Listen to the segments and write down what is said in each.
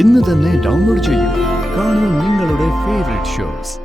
ഇന്ന് തന്നെ ഡൗൺലോഡ് ചെയ്യൂ. കാണൂ നിങ്ങളുടെ ഫേവറേറ്റ് ഷോസ്.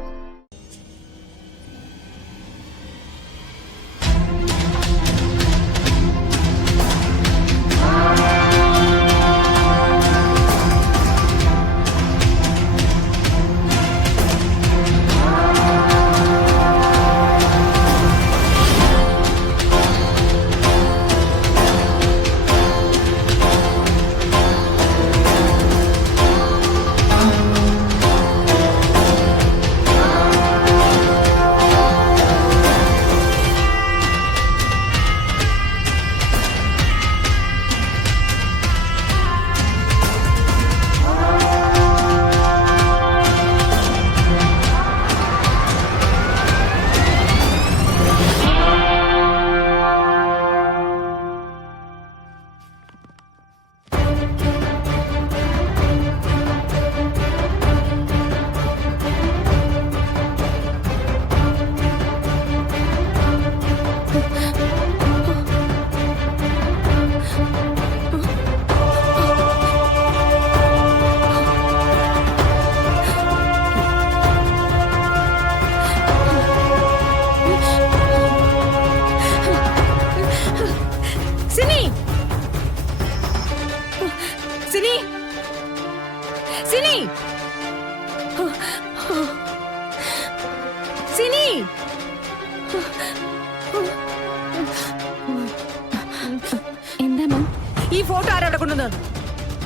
ഈ ഫോട്ടോ ആരാ കൊണ്ടുവന്നത്?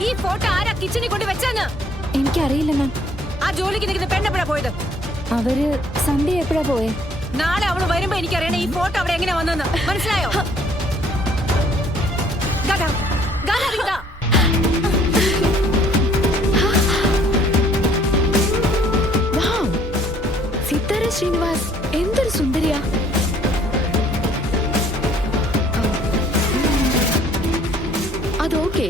ഈ ഫോട്ടോ ആരാ കിച്ചണിൽ കൊണ്ട് വെച്ചെന്ന് എനിക്കറിയില്ല മാം. ആ ജോലിക്ക് നിൽക്കുന്ന പെണ്ണെപ്പോഴാ പോയത്? അവര് സൺഡേ എപ്പോഴാ പോയെ? നാളെ അവള് വരുമ്പോ എനിക്കറിയണം ഈ ഫോട്ടോ അവിടെ എങ്ങനെ വന്നെന്ന്. മനസ്സിലായോ? സിത്താര ശ്രീനിവാസ് എന്തൊരു സുന്ദരിയാ. അതോക്കെ,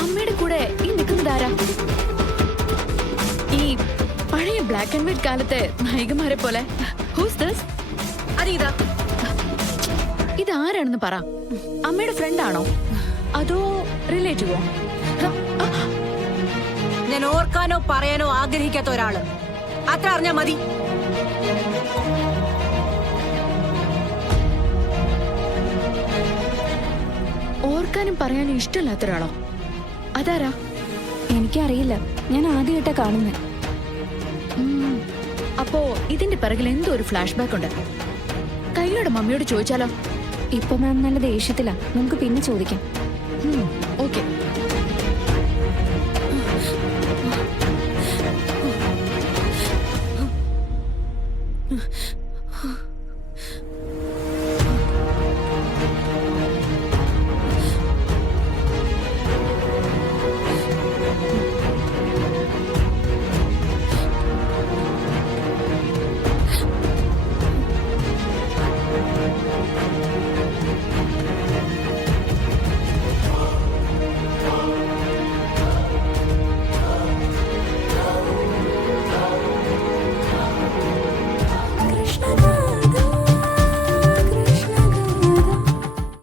അമ്മയുടെ കൂടെ ഈ നിൽക്കുന്നതാരാ? ഈ പഴയ ബ്ലാക്ക് ആൻഡ് വൈറ്റ് കാലത്തെ നായികമാരെ പോലെ. Whose this? ഇതാരാണെന്ന് പറ. അമ്മയുടെ ഫ്രണ്ട് ആണോ അതോ റിലേറ്റീവോ? ഞാൻ ഓർക്കാനോ പറയാനോ ആഗ്രഹിക്കാത്ത ഒരാള്. അത്ര അറിഞ്ഞാ മതി. ഓർക്കാനും പറയാനും ഇഷ്ടമില്ലാത്ത ഒരാളോ? അതാരാ? എനിക്കറിയില്ല, ഞാൻ ആദ്യമായിട്ടാ കാണുന്നത്. അപ്പോ ഇതിന്റെ പിറകിൽ എന്തോ ഒരു ഫ്ലാഷ് ബാക്ക് ഉണ്ട്. കൈയോടെ മമ്മിയോട് ചോദിച്ചാലോ? ഇപ്പൊ മാം നല്ല ദേഷ്യത്തിലാ, നമുക്ക് പിന്നെ ചോദിക്കാം. ഓക്കെ.